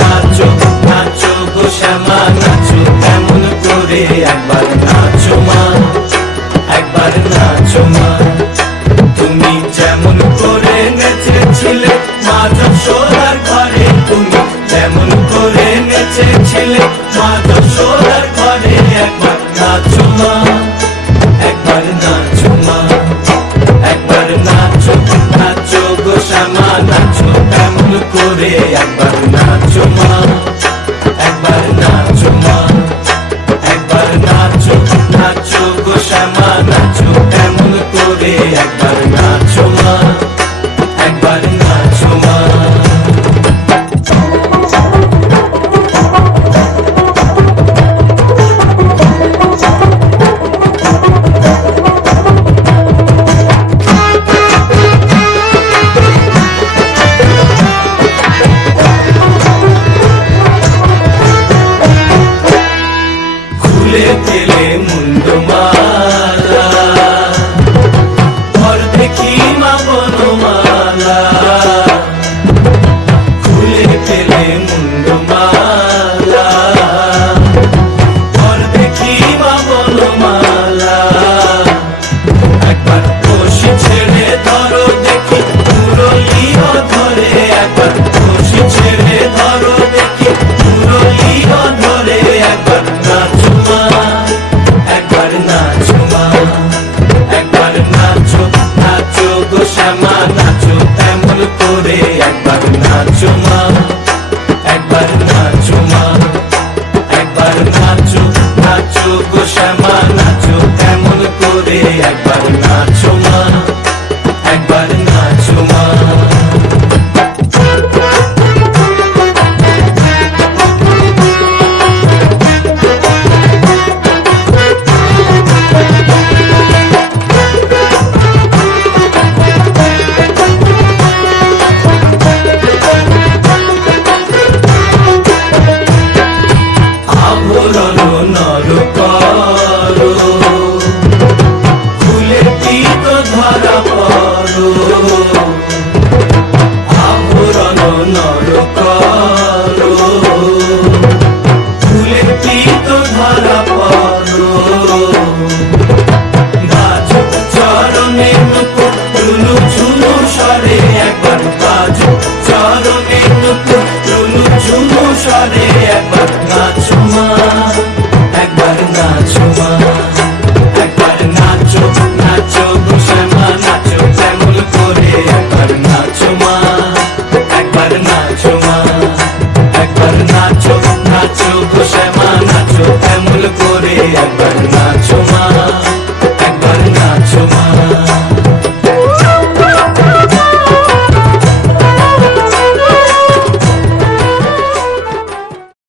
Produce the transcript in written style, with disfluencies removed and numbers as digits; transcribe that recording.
নাচো নাচো গো শ্যামা নাচো কেমন করে, একবার নাচো মা, একবার নাচো মা। তুমি যেমন করে নেচেছিলে মা যশোদার ঘরে, তুমি যেমন করে নেচেছিলে মা যশোদার ঘরে, একবার নাচো মা, একবার নাচো মা, একবার নাচো নাচো গো শ্যামা নাচো কেমন করে, একবার নাচো মা, একবার নাচো মা, একবার নাচো নাচো গো শ্যামা নাচো কেমন করে, একবার নাচো মা, একবার নাচো মা। খুলে ফেলে মুন্ডমালা, ঘর দেখি মা বনমালা, খুলে ফেলে মুন্ডমালা, ঘর দেখি মা বনমালা। একবার বসি ছেড়ে ধরো দেখি মুরলিও ধরে, একবার বসি ছেড়ে ধরো দেখি মুরলিও ধরে, একবার নাচো মা, একবার নাচো মা, একবার নাচো নাচো গো শ্যামা নাচো তেমন করে, একবার নাচো মা, একবার নাচো মা, একবার নাচো নাচো গো শ্যামা নাচো তেমন করে, একবার নাচো মা, একবার নাচো মা। আভরণ নর করো, খুলে তীত ধরা পড়ো, আভরণ নর করো, খুলে তীত ধরা পড়ো। বাজো চরণে নুপুর ঝুনু ঝুনু স্বরে, একবার বাজো চরণে নুপুর ঝুনু ঝুনু স্বরে, একবার নাচো মা, একবার নাচো মা, একবার নাচো নাচো গো শ্যামা নাচো তেমন করে, একবার নাচো মা, একবার নাচো মা, একবার নাচো নাচো গো শ্যামা নাচো তেমন করে, একবার নাচো মা, একবার নাচো মা।